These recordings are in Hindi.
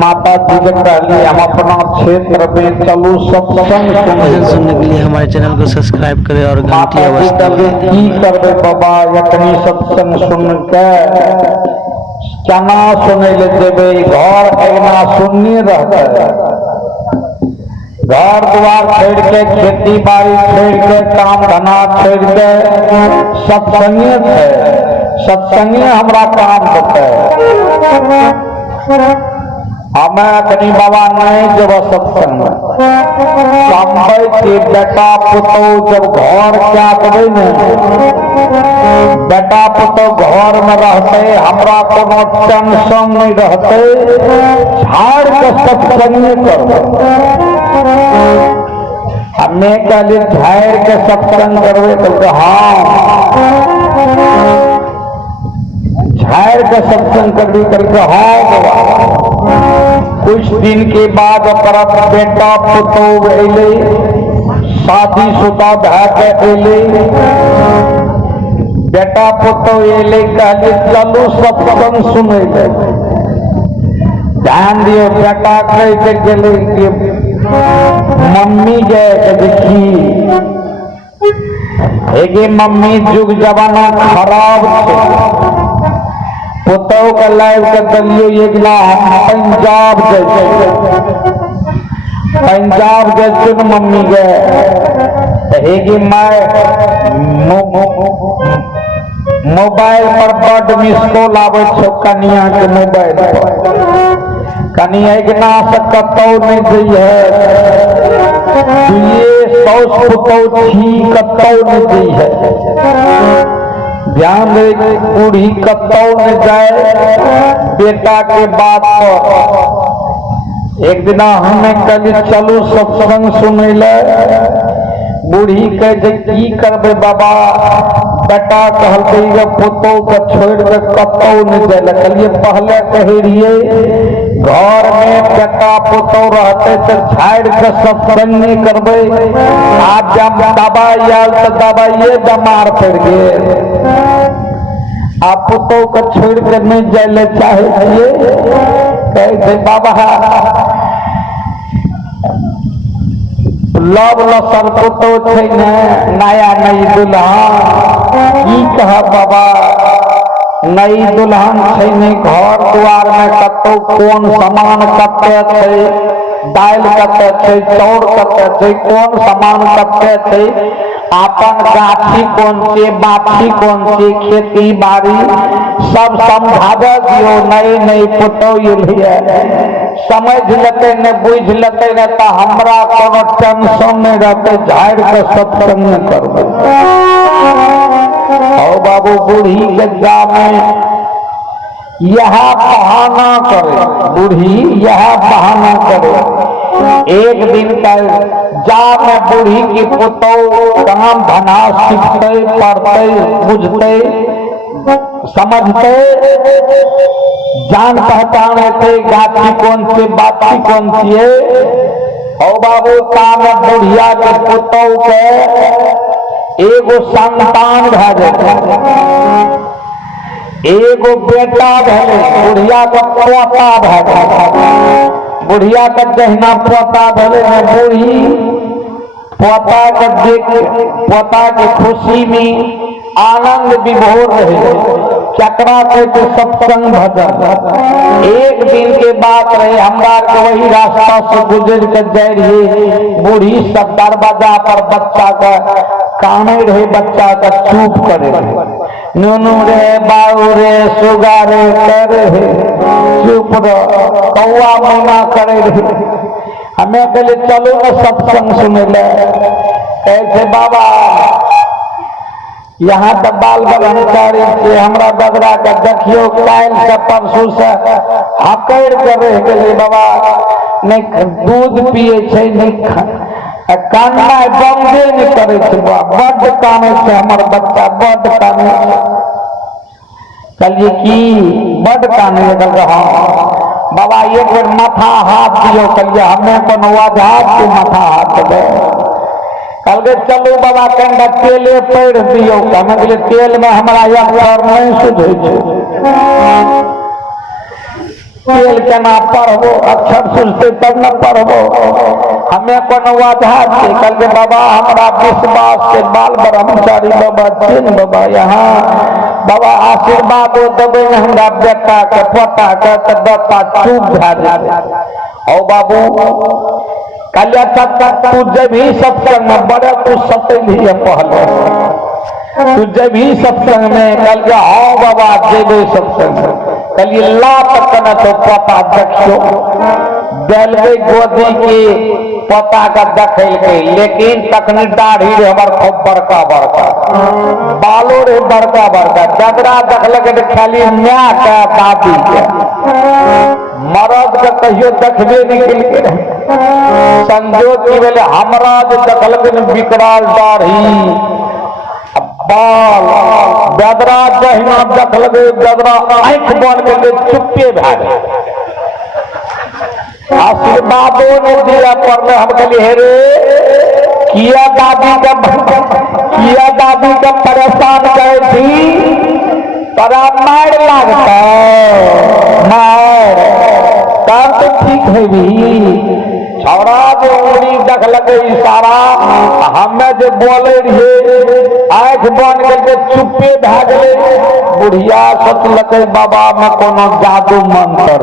माता जी के कहली हम अपना क्षेत्र में चलू सत्संग सुनने के लिए हमारे चैनल को सब्सक्राइब करें और घंटी अवस्था की करबे बाबा यकनी सत्संग सुन के चना सुने ले जेबे घर अगना सुनने रहते घर द्वार छोड़ के खेती बाड़ी छोड़ के काम धना छोड़ के सत्संगे थे सत्संगे हमरा काम देते हमें अखनी बाबा नहीं जब सत्संग संभव के बेटा पुतो जब घर क्या देवे न बेटा पुतो घर में रहते हमरा कोनो टेंशन नहीं रहते झाड़ के सत्संग करते हमें कहलिए झाड़ के सत्संग करवे तो हाँ झाड़ के सत्संग करवी करके हाँ बाबा कुछ दिन के बाद बेटा पुतो अले शादी शुदा भैके अले बेटा पुतो अले कहले चलू सत्संग सुने ध्यान दियो बेटा कह के गेले कि मम्मी गए देखी हे मम्मी जुग जमाना खराब छे पुतौ का लाइव कर दियो एक ना पंजाब जैसे मम्मी गए मैं मोबाइल पर बड़ मिस कॉल आवे छो कनिया के मोबाइल पर कनिया एक ना से कतौ नहीं दी है ये सौस पुतौ छी कतौ नहीं दी है ध्यान दे बूढ़ी कतौ न जाए बेटा के बात पर एक दिन हमें कल चलू सत्संग सुने ले बूढ़ी कह की करबे बाबा बेटा कहल पुतो के छोड़ के कतौ न जाए कहलिए पहले कहे रहिए घर में बेटा पुतो रहते तो झाड़ के सत्संग नहीं करबे आज जब दवाई आयल तो दवाइये बीमार पड़ गए आप पुतो को छोड़ कर नहीं जाए चाहे कहते बाबा लव लसन पुतो छे नया नई दुल्हन की कह बाबा नई दुल्हन छे घर द्वार में कतौ कौन सामान कते छे दाल कते छे चाउर कते छे कौन सामान कते छे आपन गाछी कौन से बाछी कौन से खेती बाड़ी सब समझावे दियो नई नई पुतो समझ लेते न बुझ लेते न तो हमरा कोनो टेंशन नहीं रहते झाड़ के सत्संग न करबे ओ बाबू बूढ़ी के में यह बहाना करे बूढ़ी यह बहाना करे एक दिन का जा में बूढ़ी की पुतो काम धना सीखते पढ़ते बुझते समझते जान पहचानते गाछी कौन से बाछी कौन सी है ओ बाबू काम बुढ़िया के पुतो के एगो संतान भे एगो बेटा भले बुढ़िया का पोता भे बुढ़िया का जहना पोता भले बूढ़ी पोता के देख पोता के खुशी में आनंद विभोर रहे चक्रा के सत्संग भजन एक दिन के बात रहे हमरा के वही रास्ता से गुजर कर जाए रही बूढ़ी सब दरवाजा पर बच्चा का काने रहे बच्चा का चुप करे नूनू रे बाऊ रे सुगा रे करे चुप रहो कौआ मैना करे रहे हमें कहले चलो न सत्संग सुने ले कैसे बाबा यहाँ तक बाल ब्रह्मचारी से हमरा बदरा के देखियो काल से परसू से हकड़ के रह गए बाबा, नहीं दूध पिए छे, नहीं कानना बंदे नहीं करे छे, बड काने से हमर बच्चा बड काने। कलिए की बड काने लगे। हाँ बाबा एक बेर माथा हाथ दियो। कलिए हमें कोनो आजाद के माथा हाथ दे। कल के चलू बाबा कनिटा तेले पैर दियो। हमें कहलिए तेल में हमारा अक्षर नहीं सुझे छे, तेल केना पढ़बो, अक्षर सुझते तब न पढ़बो, हमें कोनो आधार छे। कल के बाबा हमारा विश्वास से बाल ब्रह्मचारी बाबा चिन्ह बाबा यहाँ बाबा आशीर्वाद देवे हमरा बेटा के पोता के बेटा चुप भे जाए। ओ बाबू कलिया तू जब ही सत्संग में बड़े तू सतैली पहले, तू जब ही सत्संग में। कल के हाँ बाबा जेबे सत्संग में। कलिए लात कना तो पोता देखियो, बेलवे गोदी के पोता का देखल के, लेकिन तखनी दाढ़ी रे हमर खूब बड़का बड़का, बालो रे बड़का बड़का, डगरा देखल खाली माँ के दादी के, मरद के कहियो देखबे नहीं कल। संजोग की बेले हमरा जो देखल विकराल दाढ़ी बाल, बेदरा दहिना देखल बेदरा आंख बन के चुप्पे भे गए। आशीर्वादो ने दिया पड़े। हम कहलिए हे रे किया दादी का परेशान करे थी, तरा मार लगता मार तब तो ठीक है भी। छौड़ा जो उंगली देखल इशारा, हमें जो बोले रहे आंख बन करके चुप्पे भे गए। बुढ़िया सोचल बाबा में कोनो जादू मंत्र,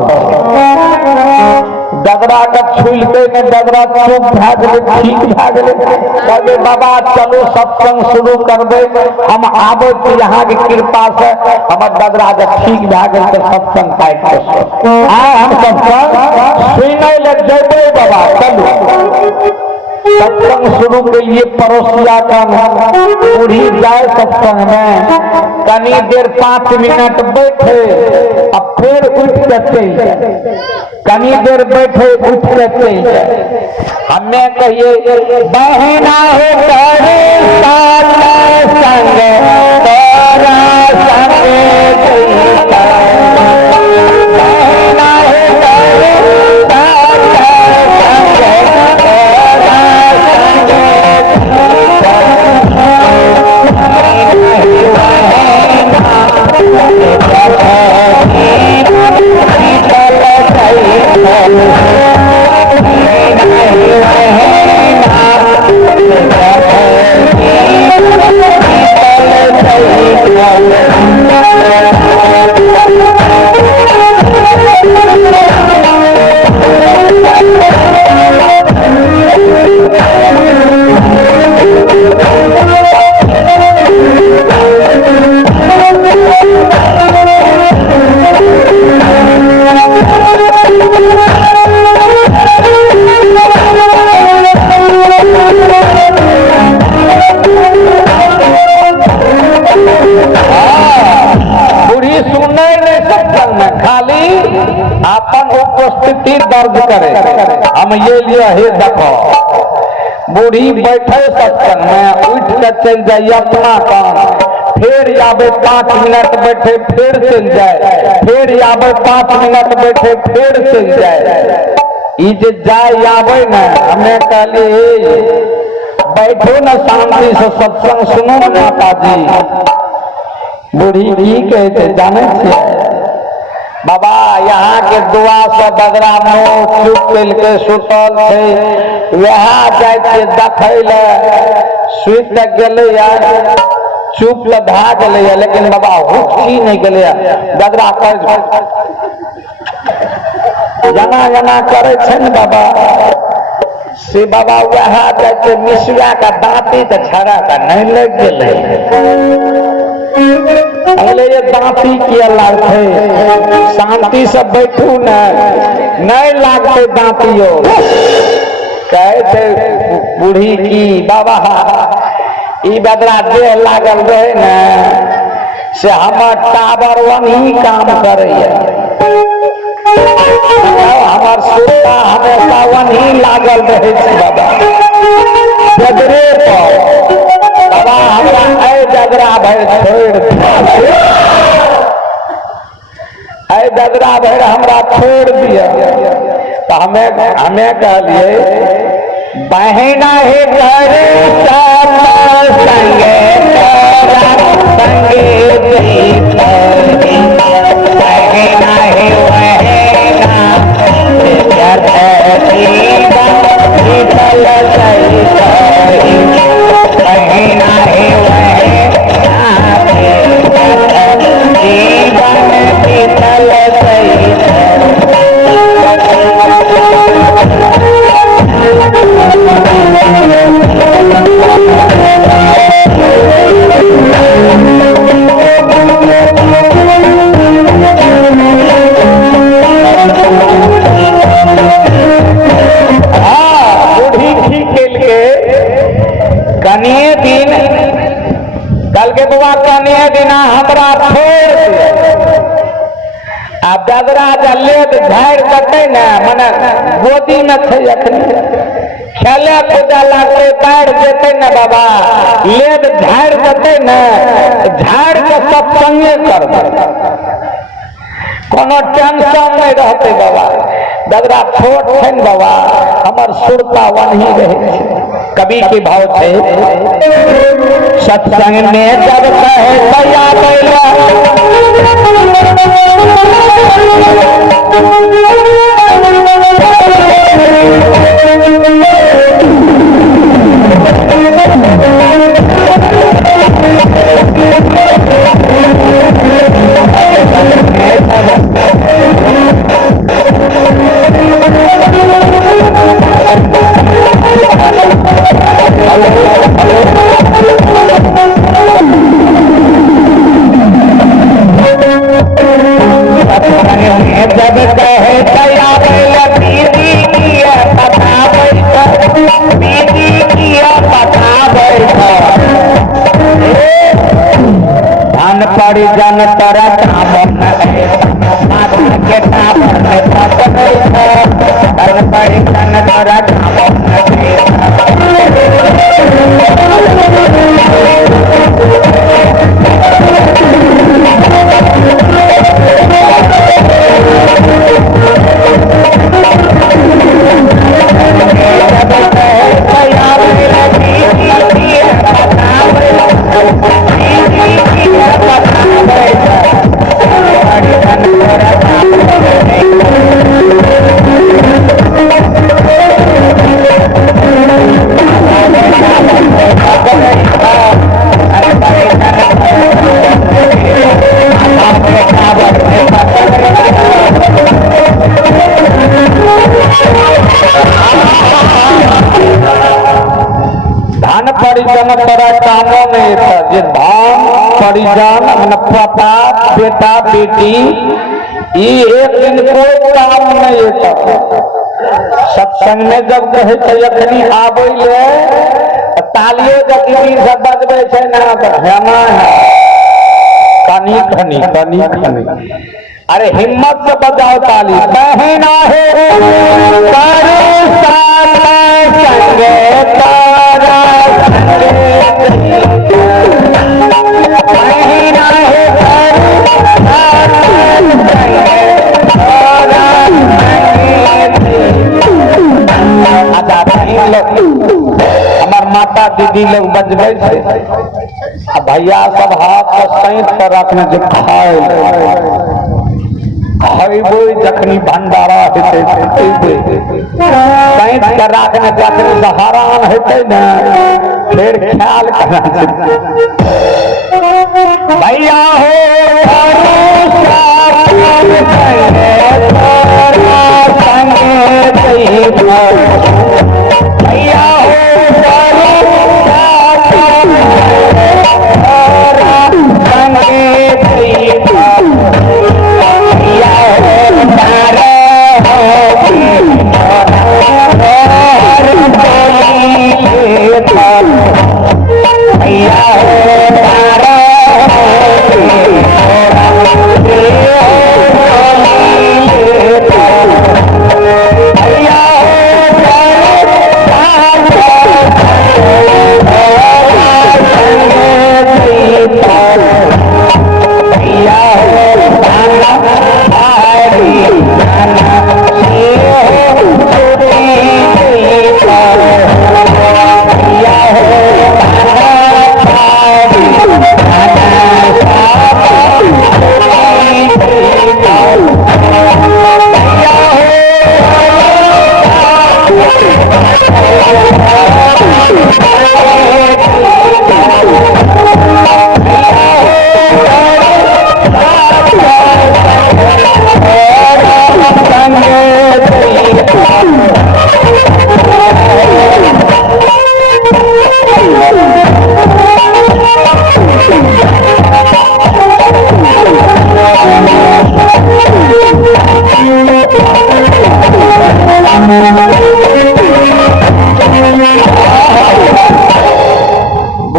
डगरा के छुलते ने डगरा चुप भे गए, ठीक भे गए। कहे बाबा चलो सत्संग शुरू करबे, हम आबे तो यहाँ की कृपा से हमर डगरा के ठीक भे गए तो सत्संग काट के हम सत्संग सुने लग जेबे बाबा। चलो सत्संग शुरू के लिए पड़ोसिया का बूढ़ी जाए सत्संग में, कनी देर 5 मिनट बैठे अब फिर उठ के चल जाए, कनी देर बैठे उठ के चल जाए। हमें कहिए बहना हो करे संग तोरा उपस्थिति दर्ज करे। हम ये लिए हे देखो बूढ़ी बैठे सत्संग में उठ के चल जाए अपना काम, फिर आवे 5 मिनट बैठे फिर चल जाए, फिर आवे 5 मिनट बैठे फिर चल जाए। ये जे जाए आवे न, हमें कहले बैठो न शांति से सत्संग सुनो माता जी। बूढ़ी की कहते जाने छे बाबा यहाँ के दुआ से बदरा में चुप मिल के सुतल थे, वहाँ जाए देखे सुत गए चुप ले भा गए, लेकिन बाबा हुकी नहीं गए। बदरा कर जना जना करे छे बाबा से बाबा वहाँ जाए मिसुआ का दांती तो छड़ा का नहीं लग गए। अगले ये दांती किया लागते शांति से बैठू न नहीं लागते दांतियों। कहते बूढ़ी की बाबा ई बदला देह लागल रहे न से हमर टावर वही काम करे हमार सुरता हमेशा वही लागल रहे बाबा जगरे बाबा हमरा जगरा भर छोड़ जगरा भर हमरा छोड़ दिया तो हमें कहलिए बहना है घर संगे संगे बहना है बहना है जीवन पीतल कनिए दिन कल के बुआ कनिए दिन हमरा छोड़ अब जगरा लेद झाड़ देते न मने गोदी में थे अखनी खेले कूदा लगते बैठ देते न बाबा लेद झाड़ देते न झाड़ के सब संगे कर दे कोनो टेंशन नहीं रहते बाबा जगरा छोट है बाबा हमर सुरता वही रहे कवि के भाव थे सत्संग में जब कहे दया परिजन तोरा कामन माता के टावर में परिजन तोरा कामन परिजन तोरा कामों में जे धान परिजन पता बेटा बेटी ये एक दिन कोई काम नहीं सत्संग में जब कहे अखनी आबे ले तालियो जखनी सब बजबे छै ना हेमा कनी खनी कनी खनी अरे हिम्मत से बजाओ ताली बहना है संगे तारा हमार माता दीदी लोग बजबे भैया सब हाथ सैंत पर रखने जो खाएबो जखनी भंडारा हेते सैंत के रखने जखनी सहारान हेते न फिर ख्याल करना भैया हो भैया हो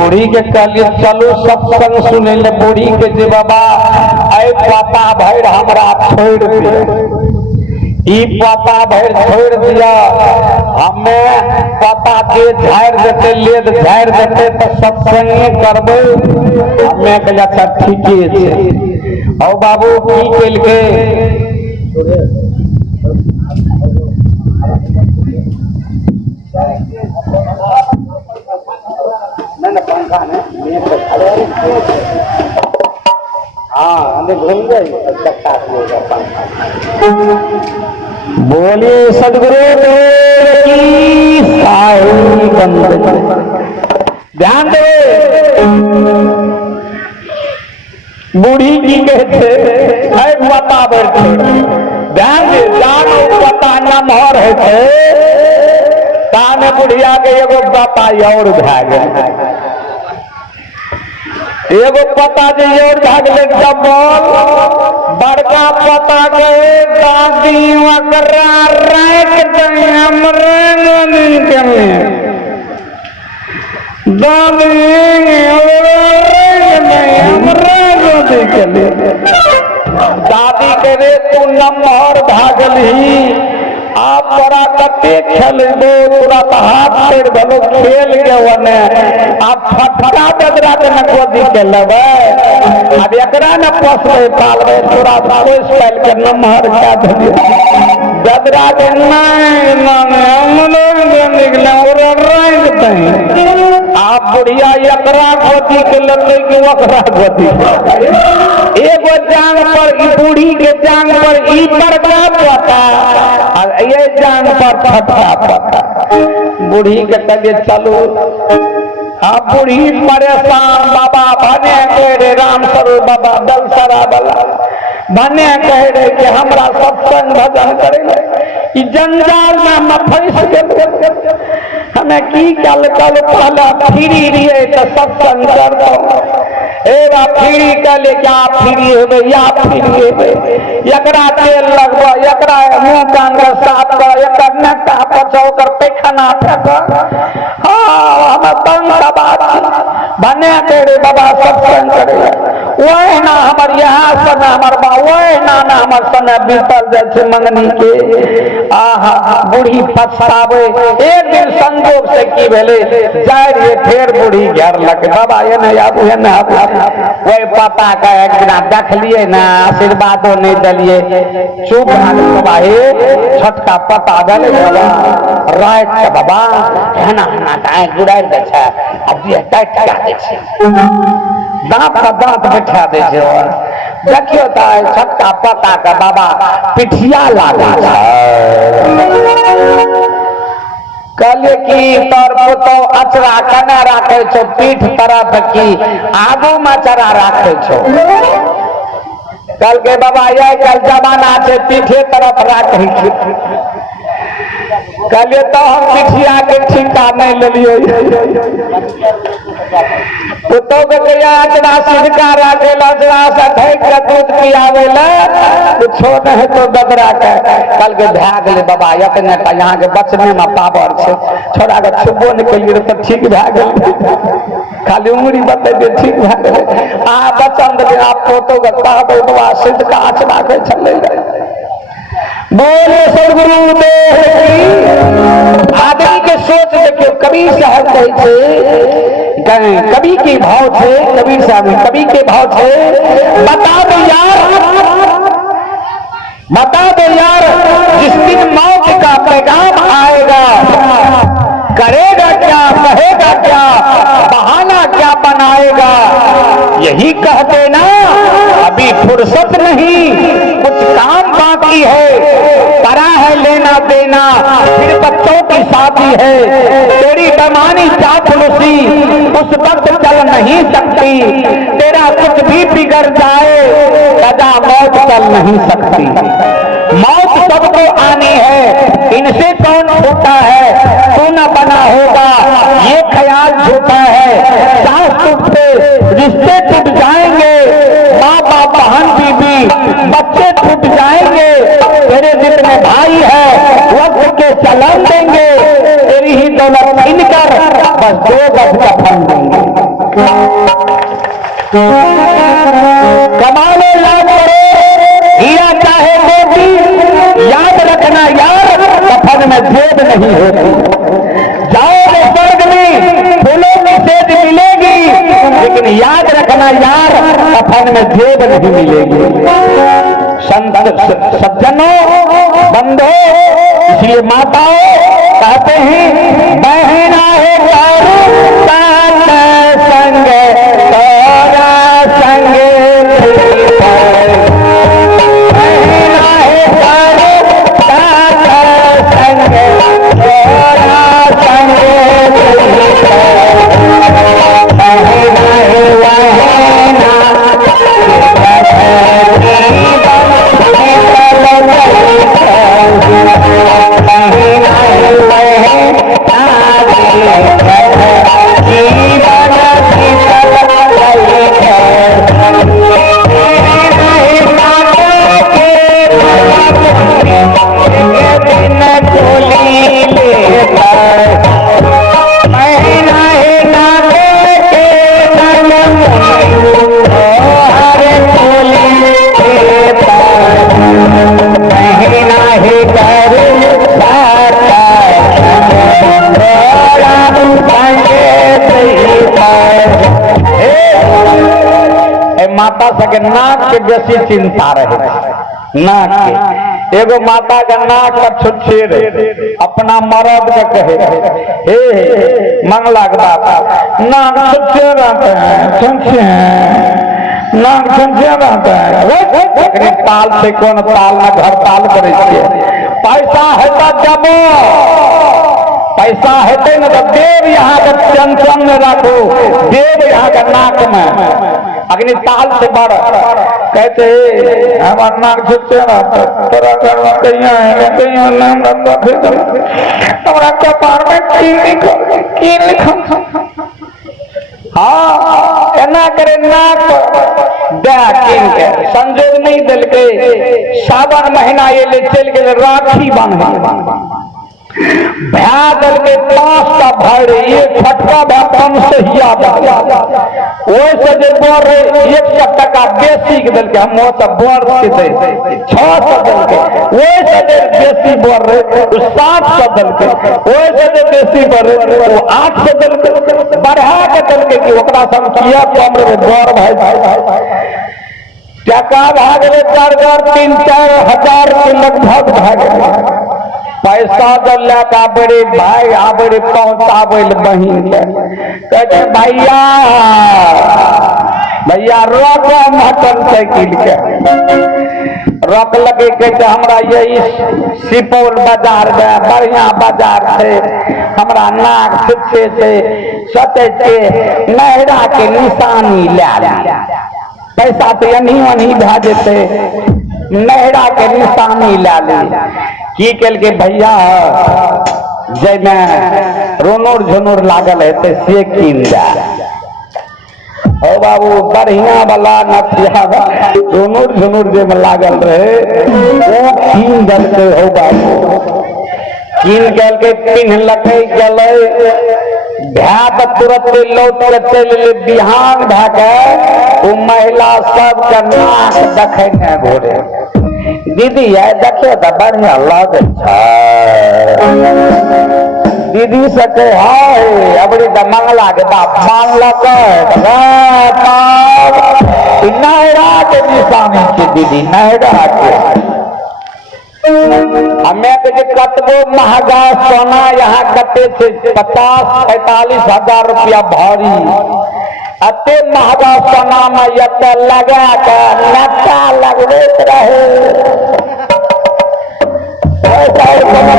बूढ़ी के कहलिए चलो सत्संग सुने ले। बूढ़ी के जे बाबा ऐ पापा भैर हमरा छोड़ दिया, ई पापा भैर छोड़ दिया, हमें पता के झाड़ देते, लेद झाड़ देते तो सत्संग करबे। हमें कहा अच्छा ठीके छे। और बाबू की केलके पंखा ने हाँ हमें घूम गए। बोले सदगुरु की साई बंद। ध्यान दे बूढ़ी की कहते पता बैठे। ध्यान दे जानो पता नमहर है ताने बुढ़िया के एगो पता और भए गए। एगो पता जे और भए गेलै डबल, बड़का पता गए दादी वकरा राख दे हमरे गोदी के में। दादी हमरे गोदी के लिए। दादी के रे तू नम्हर भागली, आप तोरा कते खेलबो, तोरा तो हाथ पेड़ भलो खेल के वने आप फटका बदरा के न गोदी के लेबे। अब एकरा न पोसबे पालबे, तोरा पोस पाल के नम्हर क्या धरिए बदरा के नहीं मांगे हम लोग निकले और रंग दे। आप बुढ़िया एकरा गोदी के लेते कि ओकरा गोदी के। एगो जांग पर ई बूढ़ी के जांग पर ई बड़का पता और ये जान पर फटका पता। बूढ़ी के कहलिए चलो। हाँ बूढ़ी परेशान बाबा भने कह रहे राम स्वरूप बाबा दलसरा वाला भने कह रहे कि हमरा सत्संग भजन करे जंजाल में हम फंस गए। हमें की कल पहला फ्री रही तो सत्संग कर दो। एरा फ्री कले क्या फ्री हेबे या फ्री हेबे एकरा तेल लगबा, एकरा मुंह कान के साफ कर, एकर नक्का पचो कर पैखाना फेंक। हाँ हम तंग का बात बने तेरे बाबा सत्संग करे वही ना हमर यहाँ सन हमर बा वही ना हमर सन बीतल जाए मंगनी के। आहा बूढ़ी पछतावे। एक दिन संजोग से की भेले जाए रे फेर बूढ़ी घेर लग बाबा ये नहीं आबू है ना वही पता का एक दिन देख लिए ना आशीर्वादों नहीं दिलिए चुप बाबा हे छटका पता दले बाबा राइट का बाबा है ना टाइम गुड़ाई दे छै अब ये टाइट क्या दे छै दांत का दांत बैठा दे छै। देखियो त छटका पता का बाबा पिठिया लागा कहलिए कि तोर पुतो अचरा कने राखे छो पीठ तरफ की आगू में चरा राखे छो। कल के बाबा ये कल जमाना से पीठे तरफ राखे कहलिए तो हम पिठिया के ठीका नहीं ले लियो। पुतो के कहिया अचरा सिरका राखे अचरा से ढक के दूध पियावेला कुछो नहीं तो बदरा के कल के भाग ले बाबा इतने का यहाँ के बचने में पावर छे छोड़ा के छुबो नहीं कलिए तो ठीक भाग खाली उंगली बता दे ठीक भाग आ बचन दे आप पोतो के कहबे बाबा सिद्ध का अचरा के चले बोले सदगुरु देव की। आदमी के सोच देखियो कबीर साहब कहते कवि के भाव थे कबीर साहब कवि के भाव थे बता दो यार जिस दिन मौत का पैगाम आएगा करेगा क्या कहेगा क्या बहाना क्या बनाएगा यही कह देना अभी फुर्सत नहीं कुछ काम बाकी है परा है लेना देना फिर बच्चों की शादी है तेरी बेमानी चापलूसी उस वक्त चल नहीं सकती तेरा कुछ भी बिगड़ जाए सजा मौत चल नहीं सकती। मौत सबको आनी है इनसे कौन छूटा है तू न बना होगा ये ख्याल झूठा है। सांस टूटते रिश्ते टूट जाएंगे माँ बाप बहन बीबी बच्चे टूट जाएंगे तेरे दिल में भाई है वक्त के चलन देंगे तेरी ही दौलत इनकर बस 2 गज का फल देंगे। लेकिन याद रखना यार, कफन में जेब नहीं मिलेगी। सज्जनों, बंधो, इसलिए माताओं कहते हैं बहना है संग तोरा संग, बहना है संग तोरा संग, बहना है वहना माता सके नाक के बेसी चिंता रहे, नाक के। एगो माता के नाक का छुच्छेर अपना मर्द के कहे, हे मंगला के बात नाक छुच्छे रहते हैं, नाक छुच्छे रहते हैं। ताल से कौन ताल ना घर ताल करे, पैसा है तो जबो, पैसा है न तो देव यहाँ के चंचन में रखो, देव यहाँ के नाक में। अग्नि ताल से बड़ कहते हमारा नाक छुट्टे रहता, तेरा घर में कहीं है कहीं नाम रखता, फिर हमारा कपार में की लिखा। हाँ एना करे नाक दे किन के संजोग नहीं दिल के। सावन महीना ये ले चल के राखी बांध भया दल के 5टा भाई ये फटका भा 500 वैसे जे बोर 100 टका बेसी के दल के हम सब बोर के दे 600 दल के, वैसे जे बेसी बोर रहे 700 दल के, वैसे जे बेसी बोर रहे वो 800 दल के बढ़ा के दल के कि ओकरा सब किया कम रे बोर भाई टका भाग रे 3-4 हजार के लगभग भाग। पैसा दल का बड़े भाई आबे पहुंचाबे बहन कहते भैया भैया रोको मोटरसाइकिल के रोक लगे कहते हमरा यही सुपौल बाजार में बढ़िया बाजार थे, हमरा नाक छुच्छे से सटे के नहरा के निशानी ले पैसा तो यही भे जेते, नहरा के निशानी ले की कल के भैया जय में रोनोर झोनोर लागल है ते से कीन जा। ओ बाबू बढ़िया वाला नथिया रोनोर झोनोर जे में लागल रहे वो कीन दल के हो बाबू, कीन कल के पिन्ह लके गले भ्या तुरंत लौट के चल बिहान भागे वो महिला सब के नाक देखे न घोरे। दीदी है देखे तो बढ़िया लगे दीदी से कहे हाय अबड़ी तो मंगला के बाप मान लग नहरा के निशानी के दीदी नहरा के। हमें कतबो महंगा सोना यहाँ कते 50-45 हजार रुपया भारी, अते महंगा सोना में ये लगा के नक्का लगबे रहे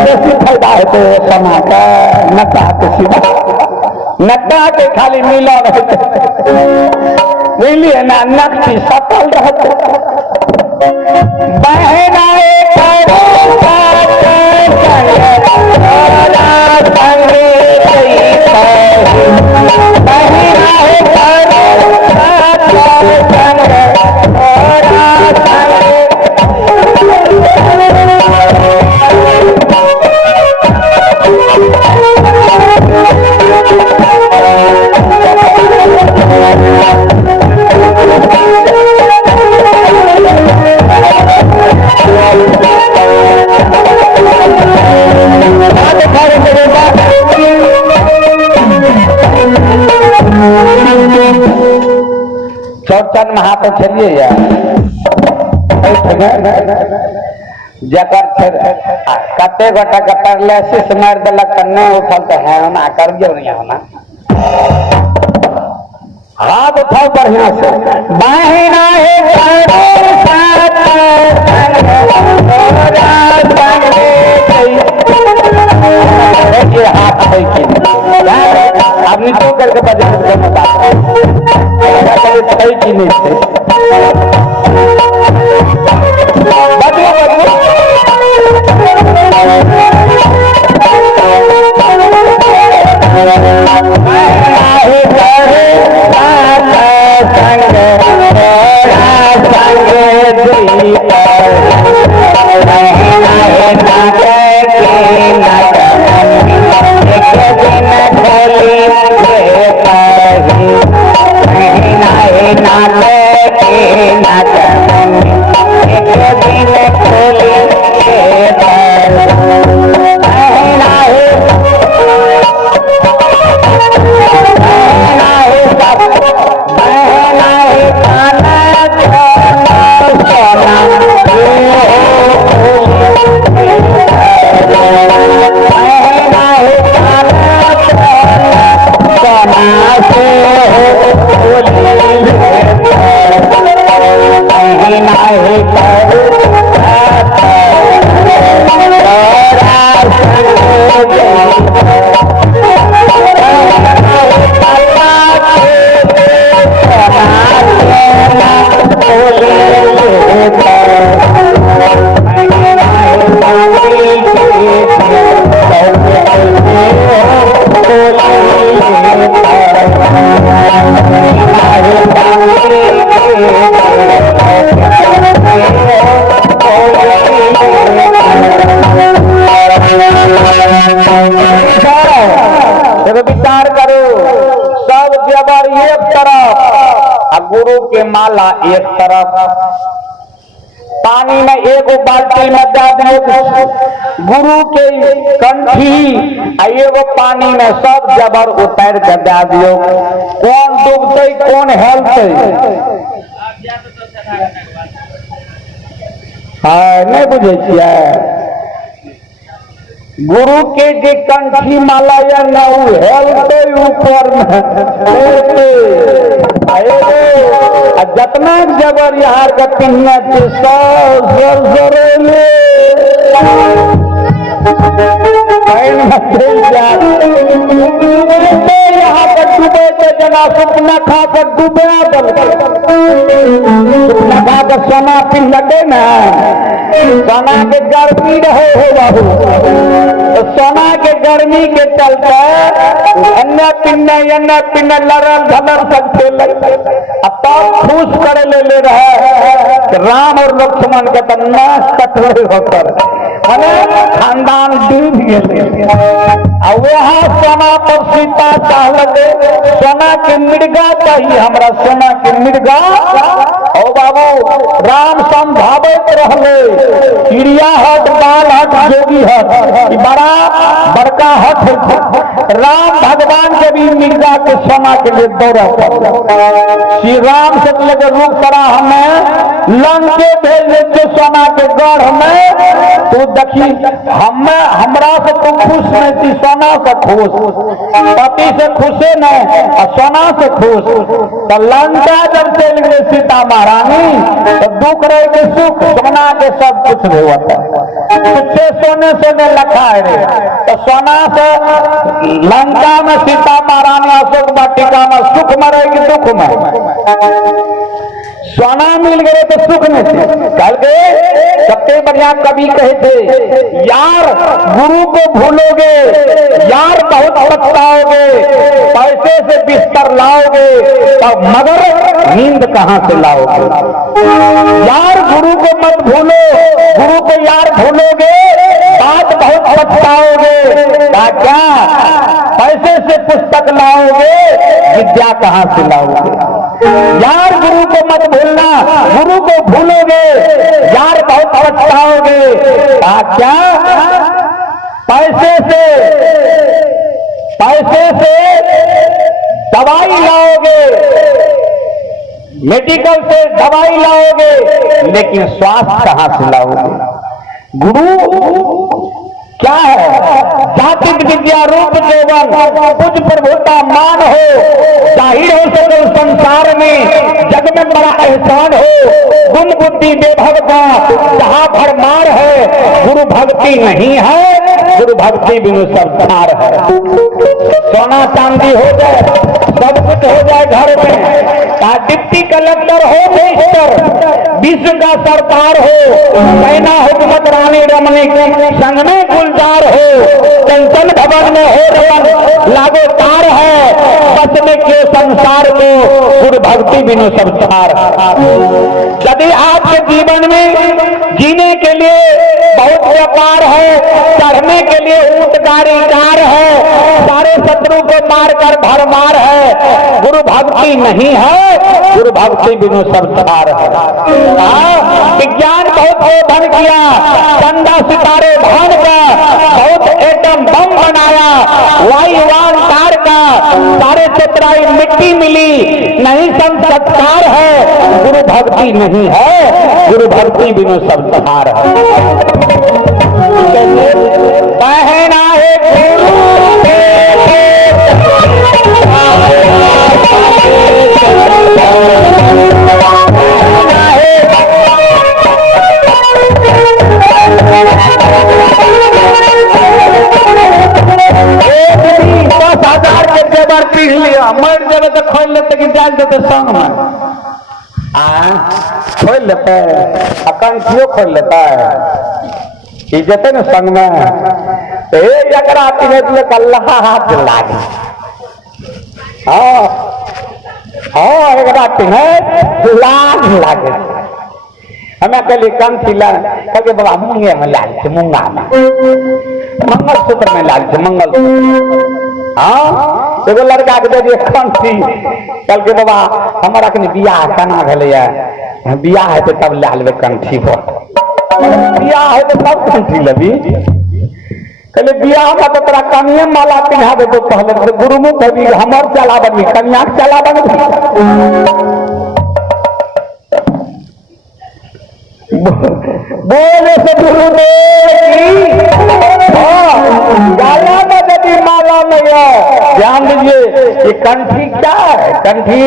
बेसी फायदा है सोना का नक्का के सीधा नक्का के खाली मिला बुझलिए ना नक्की सफल रहते बहना चौड़चन में हाथ छलिए या जकर कते गोटा के पैरालिसिस मार दिलक त नहीं उठल त है ना करियो नहीं होना हाथ उठाओ बढ़िया से बहना हाथ है कि आदमी तो करके बजा कि नहीं विचार करो सब जबर एक तरफ और गुरु के माला एक तरफ पानी में एगो बाल्टी में डाल गुरु के कंठी एगो पानी में सब जबर उतार के दे दियो कौन डूबते कौन हेलते हाँ नहीं बुझे छियै गुरु के जे कंठी माला या न हेलते ऊपर जतना जबर यहाँ के पिन्ना यहाँ पर डूबे के जना सुपना खा कर डूबे सुपना खा कर सोना पिन लगे ना सोना के गर्मी रहे हो बाबू तो सोना के गर्मी के चलते अन्य पिन्ने लड़ल धलल सकते अब तब खुश करे ले रहे राम और लक्ष्मण के तो नाश कटले होकर खानदान डूब गए वहाँ सोना पर सीता चाह लगे सोना के मृगा चाहिए हमरा सोना के मृगा ओ बाबू राम समझावत रहले चिड़िया हट बाल हट जोगी हट बड़ा बड़का हट है राम भगवान के भी मृगा के सोना के लिए दौड़ा श्री राम से लगे रुक करा हमें लंके भेज देते सोना के गढ़ में तू देखी हमें हमरा से तू खुश नहीं थी सोना से खुश पति से खुशे नहीं और सोना से खुश तो लंका जब चल गए सीता महारानी तो दुख रहे के सुख सोना के सब कुछ होता कुछ सोने लखा है तो सोना से लंका में सीता महारानी अशोक वाटिका में सुख में रहेगी दुख में सोना मिल गए तो सुख में थे कल के सबसे बढ़िया कवि कहे थे यार गुरु को भूलोगे यार बहुत पछताओगे पैसे से बिस्तर लाओगे तब मगर नींद कहां से लाओगे यार गुरु को मत भूलो गुरु को यार भूलोगे बात बहुत पछताओगे क्या पैसे से पुस्तक लाओगे विद्या कहां से लाओगे यार गुरु को मत भूलना गुरु को भूलोगे यार बहुत पछताओगे क्या पैसे से दवाई लाओगे मेडिकल से दवाई लाओगे, लेकिन स्वास्थ्य कहां से लाओगे? गुरु क्या है? जातिक विद्या रूप यौवन पूज प्रभुता मान हो, जाहिर हो सके संसार में जग में बड़ा एहसान हो। गुण बुद्धि बेभव का जहां भरमार है, गुरु भक्ति नहीं है, गुरु भक्ति बिनु सब ठार है। सोना चांदी हो जाए, सब कुछ हो जाए घर में, डिप्टी कलेक्टर हो मिनिस्टर, विश्व का सरकार हो, सेना हुकूमत रानी रमनी संग में गुलजार हो, चंचल भवन में हो रमन लागो तार है, बस में क्यों संसार को, गुरु भक्ति बिनु सब ठार है। यदि आपके जीवन में जीने के लिए बहुत व्यापार है, चढ़ने के लिए ऊंट गाड़ी कार है, सारे शत्रु को मार कर भरमार है, गुरु भक्ति नहीं है, गुरु भक्ति बिनु सब ठार है। विज्ञान बहुत शोधन किया, चंदा सितारे भान का, बहुत एटम बम बनाया, वायुयान कार का, सारे चतुराई मिट्टी मिली, नहीं संस्कार है, गुरु भक्ति नहीं है, गुरु भक्ति बिनु सब ठार है। कहना है गुरु पीढ़ लिया, मर जाए तो खोल लेते कि जाल देते संग में, खोल लेते कंठियों खोल लेता है, इज्जत न संग में अल्लाह हाथ लागे। हाँ हाँ, एक बात है लाग लागे। हमें कहली कंठी ला, कहे बाबा मुंगे में लाल छे, मुंगा में मंगलसूत्र में लाल छे, मंगल। हाँ, एगो लड़का के दे दिए कंठी, कल के बाबा हमारा कनी बियाह केना भेलैया, बियाह है तो तब ला लेबे कंठी पर, बियाह है तो तब कंठी लेबी। कहले बियाह में तो तोरा कनिए माला पिन्हा दे तो पहले गुरुमुख होबी, हमर चला बनबी, कन्या के चला बनबी। बोले से गुरुदेव गाला में यदि माला नहीं है, ध्यान दीजिए ये कंठी क्या है? कंठी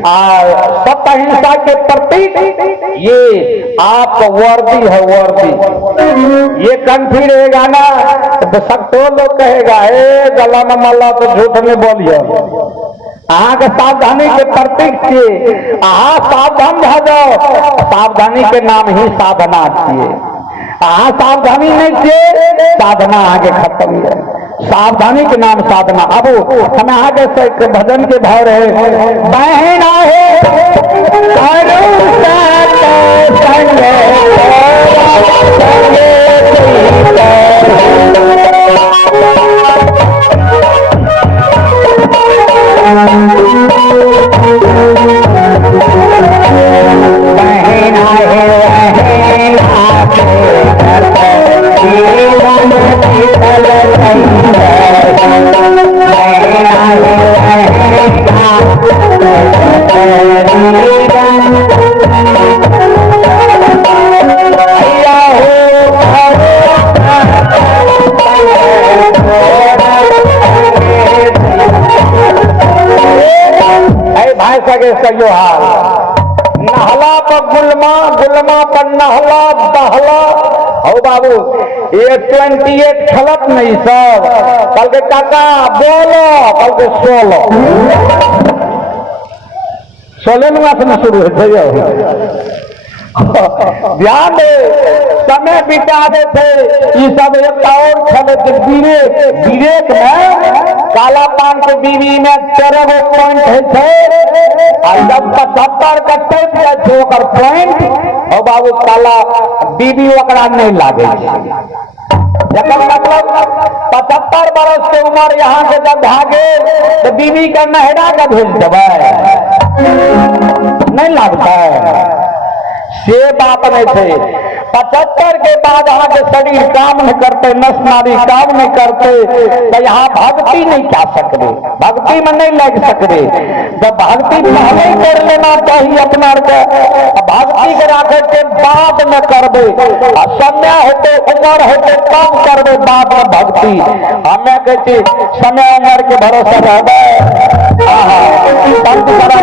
सत्य अहिंसा के प्रतीक, ये आपका वर्दी है, वर्दी। ये कंठी रहेगा ना तो सब तो लोग कहेगा ए गला में माला तो झूठ में बोलिए, अहाँ के सावधानी के प्रतीक छिए, अहाँ सावधान भ जाओ, सावधानी के नाम ही साधना छिए। अहाँ सावधानी नहीं छिए, साधना आगे खत्म है, सावधानी के नाम साधना। अब हमें आगे से भजन के भाव रहे, बहन आहे सयो हाल नहला पर गुलमा, गुलमा पर नहला बहला। हो बाबू ये 28 खेलत नहीं सब, कल के काका बोलो, कल के 16 नुआ से शुरू है। ध्यान दे, समय बिता देते ये सब। एक और खेले थे विवेक, विवेक में काला पान के बीवी में 13 पॉइंट है, और जब 75 का टेप जाए ओकर पॉइंट, और बाबू काला बीवी ओकरा नहीं लागे। मतलब 75 बरस के उम्र यहाँ से जब भागे तो बीवी का नहरा का भेज देवे, नहीं लगता है। से बात नहीं थे। 75 के बाद यहाँ के शरीर काम नहीं करते, नस नारी काम नहीं करते, तो यहाँ भक्ति नहीं कर सकते, भक्ति में नहीं लग सकते। जब भक्ति पहले ही कर लेना चाहिए अपना के, भक्ति करा के बाद में करबे, समय होते उम्र होते कम करबे, बाद में भक्ति। हमें कहते समय उम्र के भरोसा रह संत करा